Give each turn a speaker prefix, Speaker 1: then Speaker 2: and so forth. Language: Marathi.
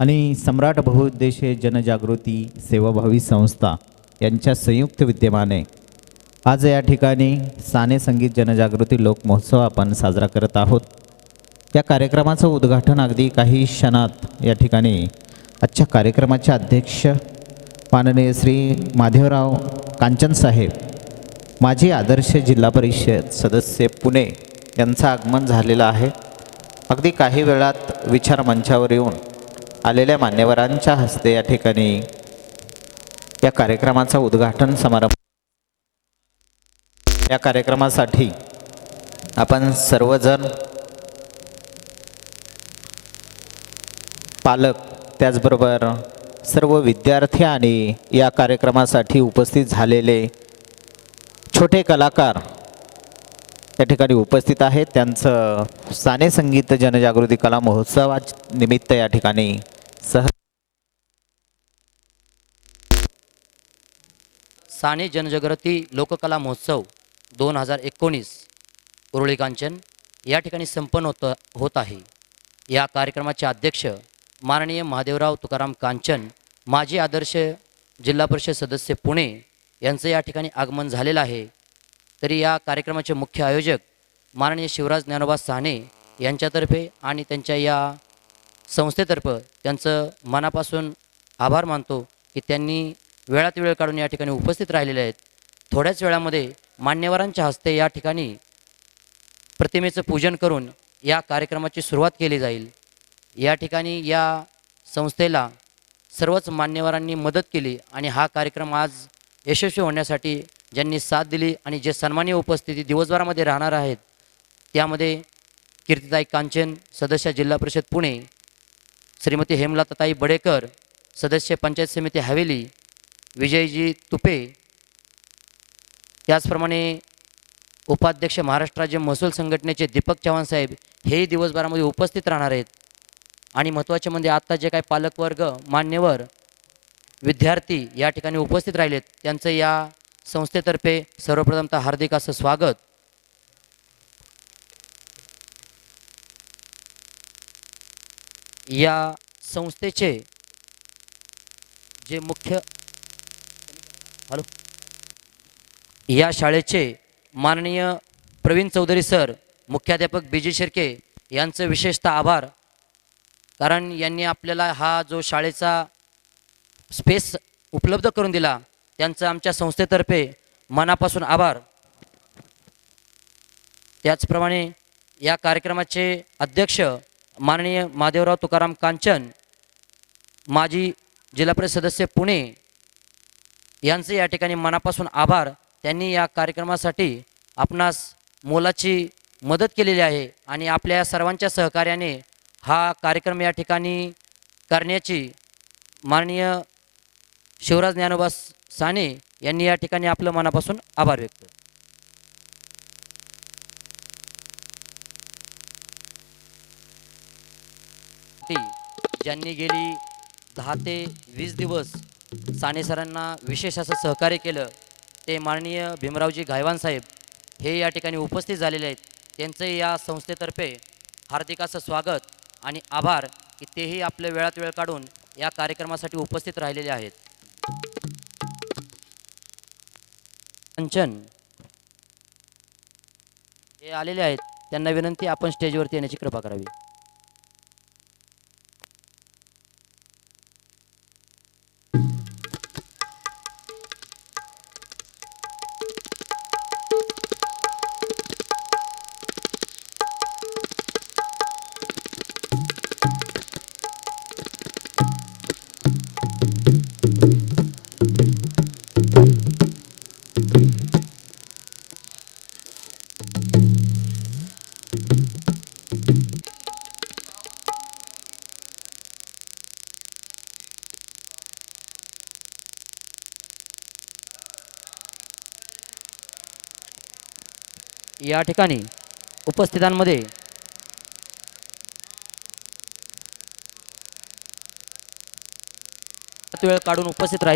Speaker 1: आणि सम्राट बहुउद्देशीय जनजागृती सेवाभावी संस्था यांच्या संयुक्त विद्यमाने आज या ठिकाणी साने संगीत जनजागृती लोक महोत्सव आपण साजरा करत आहोत. या कार्यक्रमाचं उद्घाटन अगदी काही क्षणात या ठिकाणी आजच्या कार्यक्रमाचे अध्यक्ष माननीय श्री माधवराव कांचन साहेब माजी आदर्श जिल्हा परिषद सदस्य पुणे यांचं आगमन झालेलं आहे. अगदी काही वेळात विचार मंचावर येऊन आलेल्या मान्यवरांच्या हस्ते या ठिकाणी या कार्यक्रमाचा उद्घाटन समारंभ या कार्यक्रमासाठी आपण सर्वजण पालक त्याचबरोबर सर्व विद्यार्थी आणि या कार्यक्रमासाठी उपस्थित झालेले छोटे कलाकार या ठिकाणी उपस्थित आहेत. त्यांचं साने संगीत जनजागृती कला महोत्सवा निमित्त या ठिकाणी सह
Speaker 2: साने जनजागृती लोककला महोत्सव दोन हजार एकोणीस उरुळी कांचन या ठिकाणी संपन्न होत होत आहे. या कार्यक्रमाचे अध्यक्ष माननीय महादेवराव तुकाराम कांचन माजी आदर्श जिल्हा परिषद सदस्य पुणे यांचं या ठिकाणी आगमन झालेलं आहे. तरी या कार्यक्रमाचे मुख्य आयोजक माननीय शिवराज ज्ञानोबा साने यांच्यातर्फे आणि त्यांच्या या संस्थेतर्फे त्यांचं मनापासून आभार मानतो की त्यांनी वेळात वेळ काढून या ठिकाणी उपस्थित राहिलेले आहेत. थोड्याच वेळामध्ये मान्यवरांच्या हस्ते या ठिकाणी प्रतिमेचं पूजन करून या कार्यक्रमाची सुरुवात केली जाईल. या ठिकाणी या संस्थेला सर्वच मान्यवरांनी मदत केली आणि हा कार्यक्रम आज यशस्वी होण्यासाठी ज्यांनी साथ दिली आणि जे सन्मानीय उपस्थिती दिवसभरामध्ये राहणार आहेत त्यामध्ये कीर्तिताई कांचन सदस्य जिल्हा परिषद पुणे श्रीमती हेमलताताई बडेकर सदस्य पंचायत समिती हवेली विजयजी तुपे त्याचप्रमाणे उपाध्यक्ष महाराष्ट्र राज्य महसूल संघटनेचे दीपक चव्हाण साहेब हेही दिवसभरामध्ये उपस्थित राहणार आहेत. आणि महत्त्वाचे म्हणजे आत्ता जे काही पालकवर्ग मान्यवर विद्यार्थी या ठिकाणी उपस्थित राहिलेत त्यांचं या संस्थेतर्फे सर्वप्रथमतः हार्दिक असं स्वागत. या संस्थेचे जे मुख्य हॅलो? या शाळेचे माननीय प्रवीण चौधरी सर मुख्याध्यापक बी जी शिर्के यांचं विशेषतः आभार. कारण यांनी आपल्याला हा जो शाळेचा स्पेस उपलब्ध करून दिला त्यांचं आमच्या संस्थेतर्फे मनापासून आभार. त्याचप्रमाणे या कार्यक्रमाचे अध्यक्ष माननीय महादेवराव तुकाराम कांचन माजी जिल्हा परिषद सदस्य पुणे यांचे या ठिकाणी मनापासून आभार. त्यांनी या कार्यक्रमासाठी आपणास मोलाची मदत केलेली आहे आणि आपल्या सर्वांच्या सहकार्याने हा कार्यक्रम या ठिकाणी करण्याची माननीय शिवराज ज्ञानोबा साने यांनी या ठिकाणी आपलं मनापासून आभार व्यक्त ती ज्यांनी गेली दहा ते वीस दिवस साने सरांना विशेष असं सहकार्य केलं. ते माननीय भीमरावजी गायवान साहेब हे या ठिकाणी उपस्थित झालेले आहेत. त्यांचं या संस्थेतर्फे हार्दिक असं स्वागत आणि आभार की तेही आपल्या वेळात वेळ काढून या कार्यक्रमासाठी उपस्थित राहिलेले आहेत. कंचन. हे आलेले आहेत. त्यांना विनंती आपण स्टेजवरती येण्याची कृपा करावी. या ठिकाणी उपस्थितांमध्ये वेळ काढून उपस्थित राहिले.